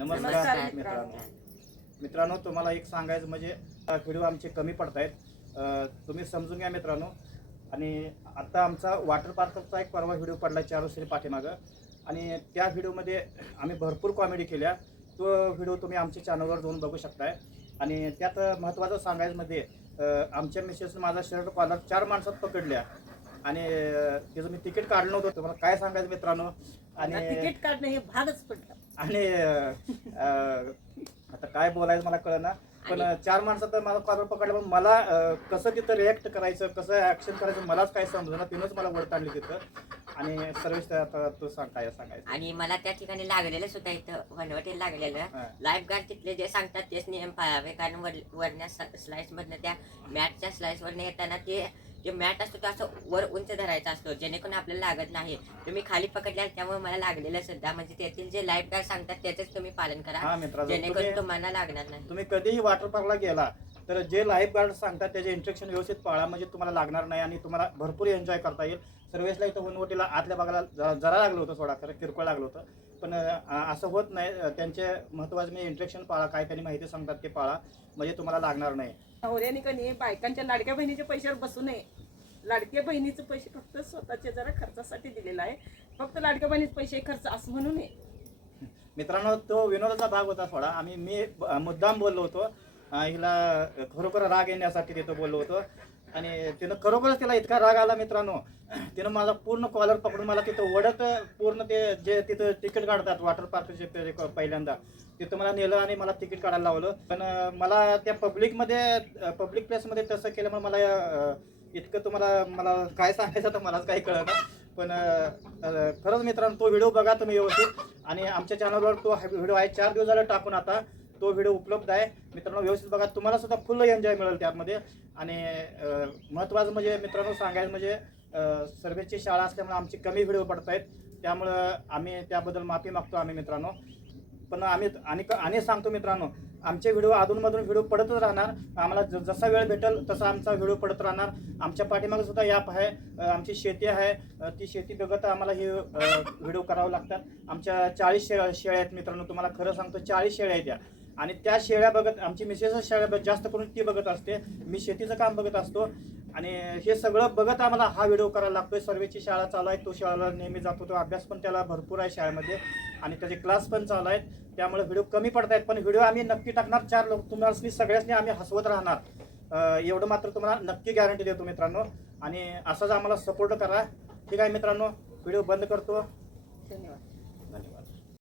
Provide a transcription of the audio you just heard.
नमस्कार मित्रांनो, तुम्हाला एक सांगायचं म्हणजे व्हिडिओ आमचे कमी पडत आहेत, तुम्ही समजून घ्या मित्रांनो. आणि आता आमचा वॉटर पार्कचा एक परवा व्हिडिओ पडला 4 वर्षांनी पाठीमागं, आणि त्या व्हिडिओमध्ये आम्ही भरपूर कॉमेडी केल्या. तो व्हिडिओ तुम्ही आमच्या चॅनलवर जाऊन बघू शकताय. आणि त्यात महत्त्वाचं सांगायचं म्हणजे आमच्या मिसेसनं माझा शर्ट कॉलर 4 माणसात पकडल्या आणि त्याचं मी तिकीट काढलं नव्हतं. तुम्हाला काय सांगायचं मित्रांनो, आणि तिकीट काढणं हे भागच पडलं. आणि आता काय बोलायचं मला कळना, पण 4 माणसात माझा कॉलर पकडला. पण मला कसं तिथं रिॲक्ट करायचं, कसं ॲक्शन करायचं मलाच काय समजलं. तिनंच मला वर काढली तिथं. आणि सर्विस आता तू काय सांगायचं. आणि मला त्या ठिकाणी लागलेलं सुद्धा इथं वनवटीला लागलेलं लाईफ गार्ड तिथले जे सांगतात तेच नियम पाळावे. कारण वरच्या स्लाइस मधनं त्या मॅटच्या स्लाइस वरनं येताना जे मॅट असतो तो असं वर उंच धरायचा असतो, जेणेकरून आपल्याला लागत नाही. तुम्ही खाली पकडल्या त्यामुळे मला लागलेलं सुद्धा, म्हणजे त्यातील जे लाईफ गार्ड सांगतात त्याचेच तुम्ही पालन करा, जेणेकरून तुम्हाला लागणार नाही. तुम्ही कधीही वॉटर पार्कला गेला तर जे लाईफ गार्ड सांगतात त्याचे इंस्ट्रक्शन व्यवस्थित पाळा, म्हणजे तुम्हाला लागणार नाही आणि तुम्हाला भरपूर एन्जॉय करता येईल. सर्वेसला इथं वनवटीला आतल्या भागाला जरा लागलं होतं, थोडा खरं किरकोळ लागलं होतं, पण असं होत नाही. त्यांचे महत्त्वाचे मी इंस्ट्रक्शन पाळा, काय त्यांनी माहिती सांगतात ते पाळा, म्हणजे तुम्हाला लागणार नाही. नवऱ्याने कधी बायकांच्या लाडक्या बहिणीच्या पैशावर बसू नये. लाडक्या बहिणीचे पैसे फक्त स्वतःच्या जरा खर्चासाठी दिलेला आहे. फक्त लाडक्या बहिणीचे पैसे खर्च असं म्हणू नये. मित्रांनो, तो विनोदाचा भाग होता थोडा. मी मुद्दाम बोललो होतो, हिला खरोखर राग येण्यासाठी तिथं बोललो होतो. आणि तिनं खरोखरच तिला इतका राग आला मित्रांनो, तिनं माझा पूर्ण कॉलर पकडून मला तिथं वडत पूर्ण ते जे तिथं तिकीट काढतात वॉटर पार्कचे पहिल्यांदा तिथं मला नेलं आणि मला तिकीट काढायला लावलं. पण मला त्या पब्लिक प्लेसमध्ये तसं केल्यामुळे मला इतकं मला काय सांगायचं तर मलाच काही कळलं ना. पण खरंच मित्रांनो, तो व्हिडिओ बघा तुम्ही व्यवस्थित. आणि आमच्या चॅनलवर तो व्हिडिओ आहे, 4 दिवस झाले टाकून, आता तो व्हिडिओ उपलब्ध आहे. मित्रांनो व्यवस्थित बघा, तुम्हाला सुद्धा फुल एन्जॉय मिळेल त्यामध्ये. आणि महत्त्वाचं म्हणजे मित्रांनो सांगायचं म्हणजे सर्वेची शाळा असल्यामुळे आमची कमी व्हिडिओ पडत आहेत, त्यामुळं आम्ही त्याबद्दल माफी मागतो आम्ही मित्रांनो. पण आम्ही सांगतो मित्रांनो, आमचे व्हिडिओ अधूनमधून व्हिडिओ पडतच राहणार. आम्हाला जसा वेळ भेटेल तसा आमचा व्हिडिओ पडत राहणार. आमच्या पाठीमागे सुद्धा ॲप आहे, आमची शेती आहे, ती शेती बघत आम्हाला हे व्हिडिओ करावं लागतात. आमच्या 40 शेळ्या आहेत मित्रांनो, तुम्हाला खरं सांगतो 40 शेळ्या आहेत त्या. आणि त्या शेळ्या बघत आमची मिसेसच शेळ्या जास्त करून ती बघत असते, मी शेतीचं काम बघत असतो. आणि हे सगळं बघत आम्हाला हा व्हिडिओ करायला लागतोय. सर्वेची शाळा चालू आहे, तो शाळेला नेहमी जातो, तो अभ्यास पण त्याला भरपूर आहे शाळेमध्ये, आणि त्याचे क्लास पण चालू आहेत. त्यामुळे व्हिडिओ कमी पडत आहेत, पण व्हिडिओ आम्ही नक्की टाकणार. 4 लोक तुम्हाला सगळ्यांनी आम्ही हसवत राहणार, एवढं मात्र तुम्हाला नक्की गॅरंटी देतो मित्रांनो. आणि असंच आम्हाला सपोर्ट करा. ठीक आहे मित्रांनो, व्हिडिओ बंद करतो. धन्यवाद.